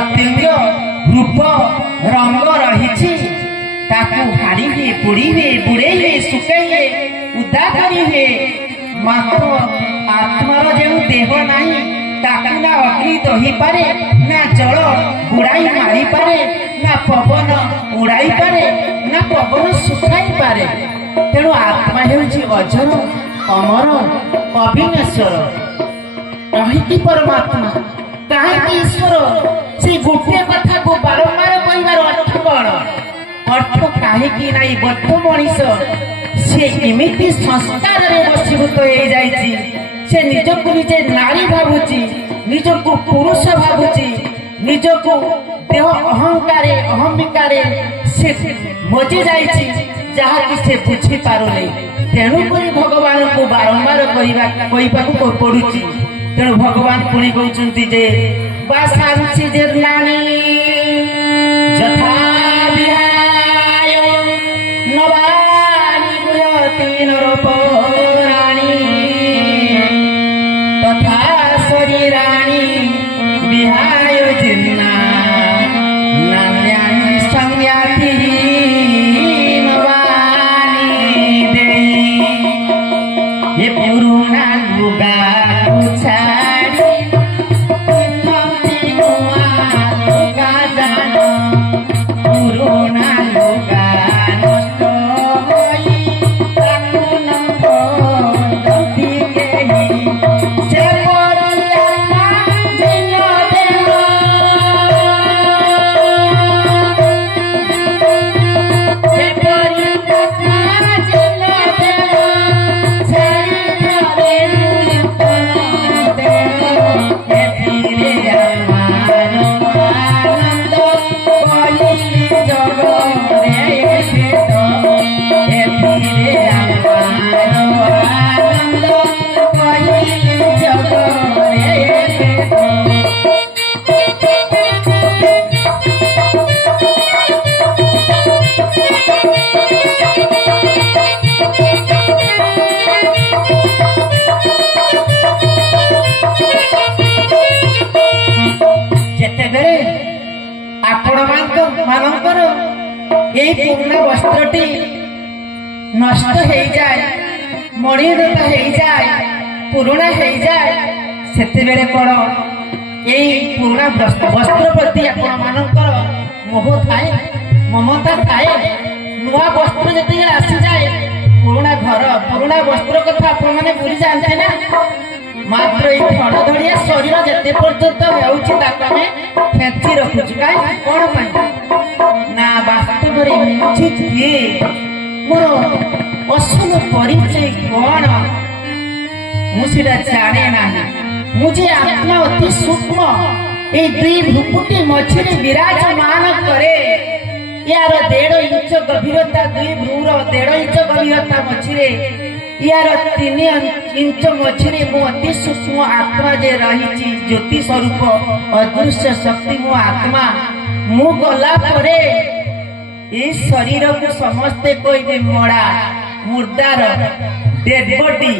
प्रत्यंग रूप रंग रही हाड़े पोड़े बुड़े सुखे उदा करे मात्र आत्मार जो देह नहीं ना अग्नि दही पारे ना जल बुड़ाई मारी पारे ना पवन उड़ाई पारे ना पवन सुखाई पारे तेणु आत्मा हेउछि अजर अमर अविनाश्वर रही परमात्मा कहीं ईश्वर से गोटे कथा को बारंबार कहबार अर्थ कौन अर्थ कहीं नाई बद्ध मनीष से एमती संस्कार वशीभूत हो जाइए से निजक निजे नारी भावुची निजक पुरुष भावुची निजक देह अहंकार अहमिकार से मजी जाइए जहाँ कि से बुझी पारुनी तेणुक भगवान को बारंबार कहवाक पड़ुची तेणु भगवान पुणी कहते जे बासारुचि जीर्णानि यथा विहाय नवानि गुह्यति नरपराणि तथा शरीराणि विहाय जीर्णा नान्यानि संयाति नवानि देहि ये पुरुना लुगा यही पुराना वस्त्रटी नष्ट हो जाए मणिरता हो जाए पुराना हो जाए से कौन यही पुराना वस्त्र प्रति आपण मानकर मोह थाए ममता थाए नुआ वस्त्र जिते आसी जाए पुराना घर पुराना वस्त्र कथा आपण मैंने भूली जाते ना मात्र ये धड़धड़िया शरीर जिते पर्यंत होमें खेची रखुच कहीं कौन ना वास्तव मोर असल परिचय कौन मुझे जाने ना मुझे आत्मा अति सूक्ष्म ये दुई भ्रुकुटी मझे विराजमान करे यार 1.5 इंच गभीरता दुई भ्रूर 1.5 इंच गभीरता मझे यार 3 इंच मझे मो अति सूक्ष्म आत्मा जे रही ज्योति स्वरूप अदृश्य शक्ति मो आत्मा मु गला परे ये शरीर को समस्ते कोई मड़ा मुर्दार डेड बॉडी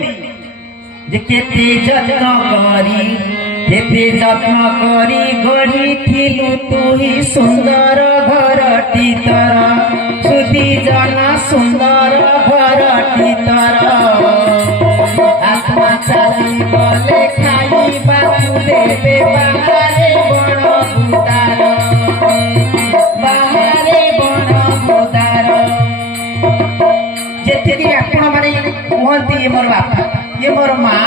जे केते जत्न करी गढ़ी थिलु तू ही सुंदर घरटी तर सुधी जन सुंदर घरटी तर आत्मा चली गले खाई बातु देवे बाहरे बण बुदार बाहरे बण बुदार जेतिकी आपण माने कहती ये मोर बापा ये मोर माँ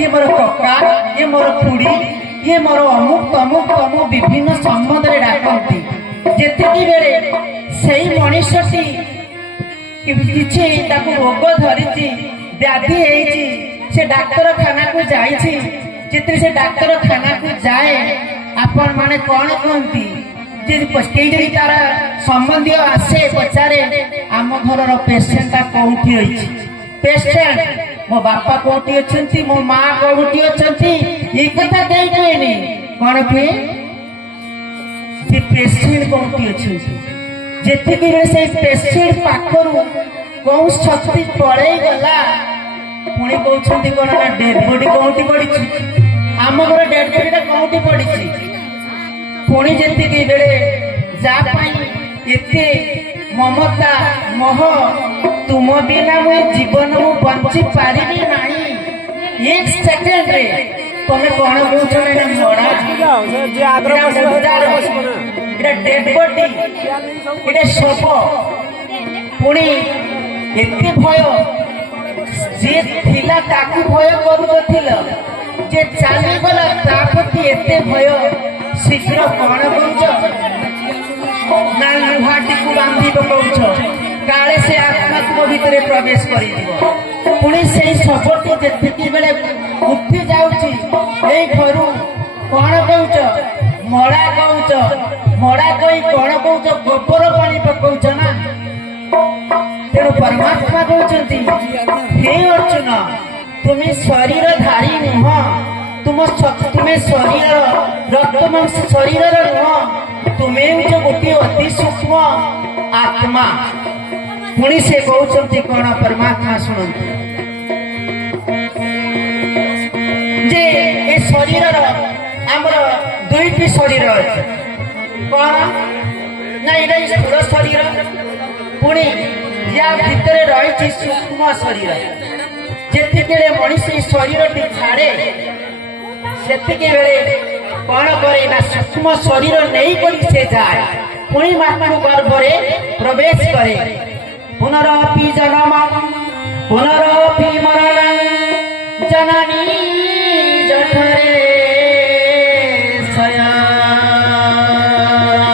ये मोर कका ये मोर खुड़ी ये मोर अमुक तमुक तमुक विभिन्न संबंध डाकती जेतिकी बेले सेई मनुष्यटी किछि ताकु रोग धरिछि व्याधि हेछि से डाक्तरखाना को जाइछि जेते से डाक्तरखाना को जाए आपण माने कौन कहती जे तार संबंधी आसे पचारे आम घर पेसेंटा कौटी रही पेसेंट मो बापा कौटी अच्छी मो माँ कौटी अच्छी ये कथा कही कौन कहे से पेसेंट कौटी अच्छी जेतिकी से पेसेंट पाखर कौ शक्ति पड़े गला पुणी कहते कौन ना डेड बॉडी कौटी पड़ी आम घर डेड बॉडी कौटी पड़ी पुणी जेतिकी बेले जा एते ममता मोह तुम बिना मुझे जीवन मु बंची पारिबी नहीं एक सेकेंड रे तुम्हें कौन बुझ मरा डेड बॉडी ये शव पुणी एते भय जे थिला ताकू भय करूथिल जे चली गला ता प्रति एते भय शीघ्र कौन कौच ना लुहाटी को बांधी पकाउछ काले से आत्मा तुम भितर प्रवेश कर पुणी से शवटी जेतिकी बेले उठी जाऊँगी ए घर कौन कौच मड़ा कौच मड़ा कही कौन कौच गोबर पानी पकाउछ ना तेणु परमात्मा कहते हे अर्जुन तुम्हें शरीर धारी नुह तुम्हें शरीर रक्त मांस शरीर नुह तुम्हें जो गोटे अति सूक्ष्म आत्मा पुणी से कहते कौन परमात्मा शुणु जे ए शरीर आमर दुईटी शरीर अच्छे कौन ना ये स्थूल शरीर पुणी या भितर रही सूक्ष्म शरीर जिते मनीष शरीर टी छाड़े से कौन करे ना सूक्ष्म शरीर नहीं कर से जाए पुणी मातृ गर्भरे प्रवेश करे पुनरपि जन्म पुनरपि मरणं जननी